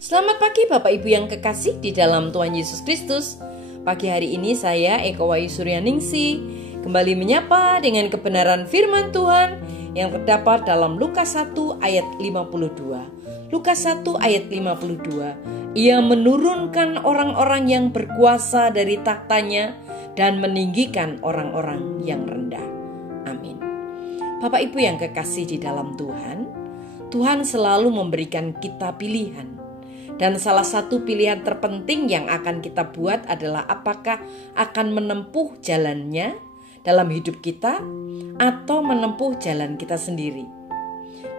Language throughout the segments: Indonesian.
Selamat pagi Bapak Ibu yang kekasih di dalam Tuhan Yesus Kristus. Pagi hari ini saya Eko Wayu Suryaningsih kembali menyapa dengan kebenaran firman Tuhan yang terdapat dalam Lukas 1 ayat 52. Lukas 1 ayat 52. Ia menurunkan orang-orang yang berkuasa dari tahtanya dan meninggikan orang-orang yang rendah. Amin. Bapak Ibu yang kekasih di dalam Tuhan, Tuhan selalu memberikan kita pilihan. Dan salah satu pilihan terpenting yang akan kita buat adalah apakah akan menempuh jalannya dalam hidup kita atau menempuh jalan kita sendiri.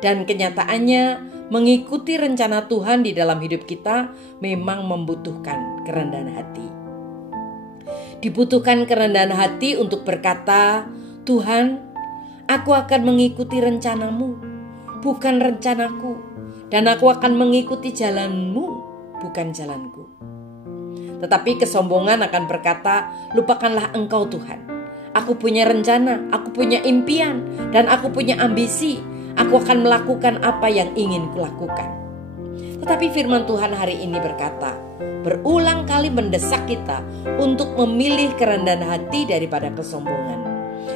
Dan kenyataannya mengikuti rencana Tuhan di dalam hidup kita memang membutuhkan kerendahan hati. Dibutuhkan kerendahan hati untuk berkata, Tuhan, aku akan mengikuti rencanamu, bukan rencanaku. Dan aku akan mengikuti jalanmu, bukan jalanku. Tetapi kesombongan akan berkata, lupakanlah engkau Tuhan. Aku punya rencana, aku punya impian, dan aku punya ambisi. Aku akan melakukan apa yang ingin kulakukan. Tetapi firman Tuhan hari ini berkata, berulang kali mendesak kita untuk memilih kerendahan hati daripada kesombongan.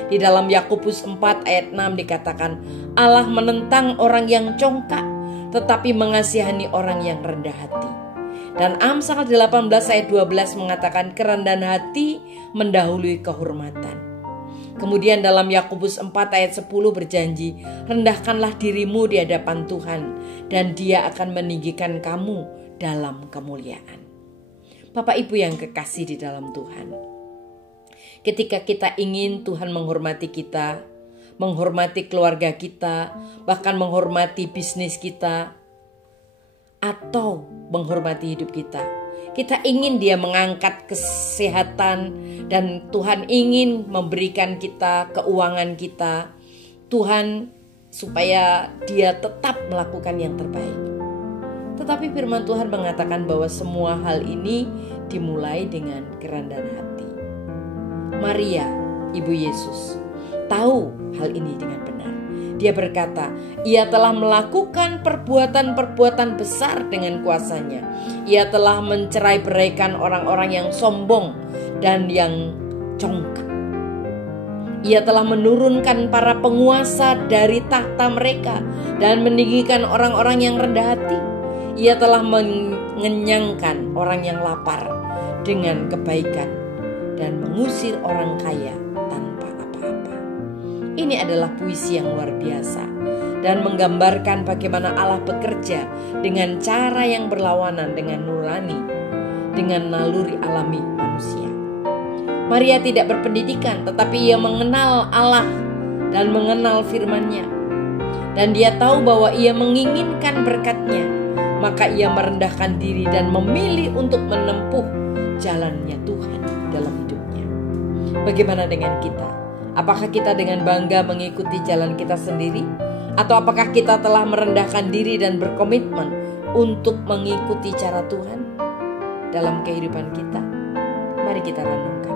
Di dalam Yakobus 4 ayat 6 dikatakan, Allah menentang orang yang congkak, tetapi mengasihani orang yang rendah hati. Dan Amsal 18 ayat 12 mengatakan kerendahan hati mendahului kehormatan. Kemudian dalam Yakobus 4 ayat 10 berjanji, rendahkanlah dirimu di hadapan Tuhan dan Dia akan meninggikan kamu dalam kemuliaan. Bapak Ibu yang kekasih di dalam Tuhan, ketika kita ingin Tuhan menghormati kita, menghormati keluarga kita, bahkan menghormati bisnis kita, atau menghormati hidup kita. Kita ingin Dia mengangkat kesehatan, dan Tuhan ingin memberikan kita keuangan kita. Tuhan supaya Dia tetap melakukan yang terbaik. Tetapi firman Tuhan mengatakan bahwa semua hal ini dimulai dengan kerendahan hati. Maria, Ibu Yesus, tahu hal ini dengan benar. Dia berkata, ia telah melakukan perbuatan-perbuatan besar dengan kuasanya. Ia telah mencerai-beraikan orang-orang yang sombong dan yang congkak. Ia telah menurunkan para penguasa dari tahta mereka dan meninggikan orang-orang yang rendah hati. Ia telah mengenyangkan orang yang lapar dengan kebaikan dan mengusir orang kaya tanpa apa-apa. Ini adalah puisi yang luar biasa dan menggambarkan bagaimana Allah bekerja dengan cara yang berlawanan dengan nurani, dengan naluri alami manusia. Maria tidak berpendidikan, tetapi ia mengenal Allah dan mengenal firman-Nya. Dan dia tahu bahwa ia menginginkan berkat-Nya, maka ia merendahkan diri dan memilih untuk menempuh jalannya Tuhan dalam hidupnya. Bagaimana dengan kita? Apakah kita dengan bangga mengikuti jalan kita sendiri? Atau apakah kita telah merendahkan diri dan berkomitmen untuk mengikuti cara Tuhan dalam kehidupan kita? Mari kita renungkan.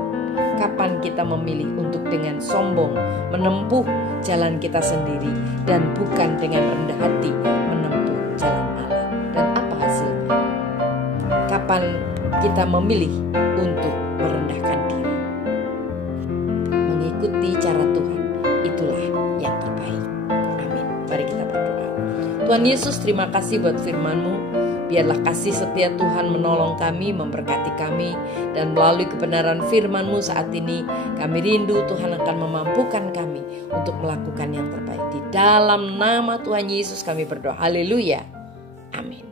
Kapan kita memilih untuk dengan sombong menempuh jalan kita sendiri dan bukan dengan rendah hati menempuh jalan Allah? Dan apa hasilnya? Kapan kita memilih untuk merendahkan diri, mengikuti cara Tuhan, itulah yang terbaik. Amin. Mari kita berdoa. Tuhan Yesus, terima kasih buat firman-Mu. Biarlah kasih setia Tuhan menolong kami, memberkati kami, dan melalui kebenaran firman-Mu saat ini kami rindu Tuhan akan memampukan kami untuk melakukan yang terbaik. Di dalam nama Tuhan Yesus kami berdoa. Haleluya. Amin.